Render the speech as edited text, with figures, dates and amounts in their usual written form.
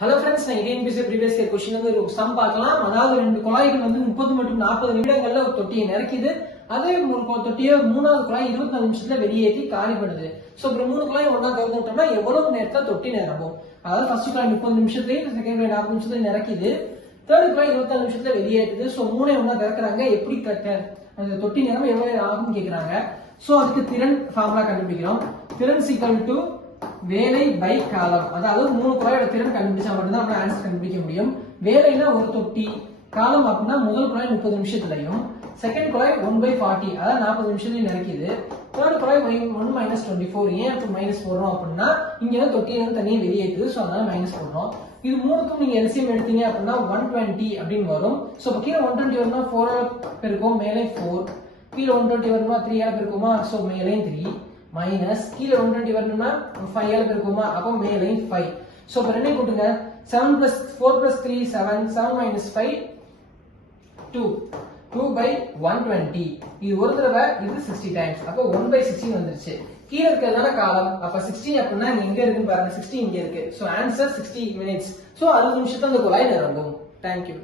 Hello friends, நான் இதே PC previous year question வந்து ஒரு சம் பார்க்கலாம். அதாவது ரெண்டு குழாய்கள் வந்து 30 மற்றும் 40 நிமிடங்கள்ல ஒரு தொட்டியை நிரக்கிது. அதே தொட்டியை மூணாவது குழாய் 24 நிமிஷத்துல வெளியேற்றி காலி பண்ணுது. சோ இப்போ மூணு குழாய் ஒண்ணா திறந்து விட்டோம்னா எவ்வளவு நேரத்துல தொட்டி நிரம்பும்? அதாவது ஃபர்ஸ்ட் குழாய் 30 நிமிஷத்துலயும் செகண்ட் குழாய் 40 நிமிஷத்துல நிரக்கிது. தேர்ட் குழாய் 24 நிமிஷத்துல வெளியேற்றுது. சோ மூணே ஒண்ணா திறக்கிறாங்க. எப்படி அந்த தொட்டி நிரம்ப எவ்வளவு ஆகும்னு கேக்குறாங்க. சோ அதுக்கு திறன் ஃபார்முலா கண்டுபிடிக்கிறோம். திறன் ஈக்குவல் டு வேலை பை காலம். அதாவது மூணு குழாயோட திறன் கண்டுபிடிச்சா மட்டும்தான் நம்ம ஆன்சர் கண்டுபிடிக்க முடியும். வேலைனா ஒரு தொட்டி, காலம் அப்படின்னா முதல் குழாய் 30 நிமிஷத்துலயும், செகண்ட் குழாய் 1/40 அதாவது 40 நிமிஷத்துலயும் நினைக்குது. தேர்ட் குழாய் 1 - 24. ஏன் அப்ப மைனஸ் போடுறோம் அப்படின்னா இங்க வந்து தொட்டியை வந்து தனியாக வெளியேற்றுது. ஸோ அதனால மைனஸ் போடுறோம். இது மூணுக்கும் நீங்க எல்சிஎம் எடுத்தீங்க அப்படின்னா 120 அப்படின்னு வரும். ஸோ இப்போ கீழே 120 வருமா 4 பெருக்கும், மேலே 4, கீழே 120 வருமா 3 பெருக்குமா, ஸோ மேலே 3 மைனஸ் கீழே 120 வரணும்னா 5 பெருக்குமா, அப்போ மேலே 5. சோ இப்போ ரெண்டையும் கூட்டுங்க. 7 + 4 + 3 7, 7 - 5 2, 2/120. இது ஒரு தடவை, இது 60 டைம்ஸ். அப்போ 1/16 வந்துருச்சு. கீழே இருக்கிறதுனால காலம். அப்ப 60 அப்படின்னா எங்க இருக்குன்னு பாருங்க. 60 இங்க இருக்கு. So answer 60 minutes. சோ 60 நிமிஷத்துல அந்த குழாய் நிரம்பும். தேங்க்யூ.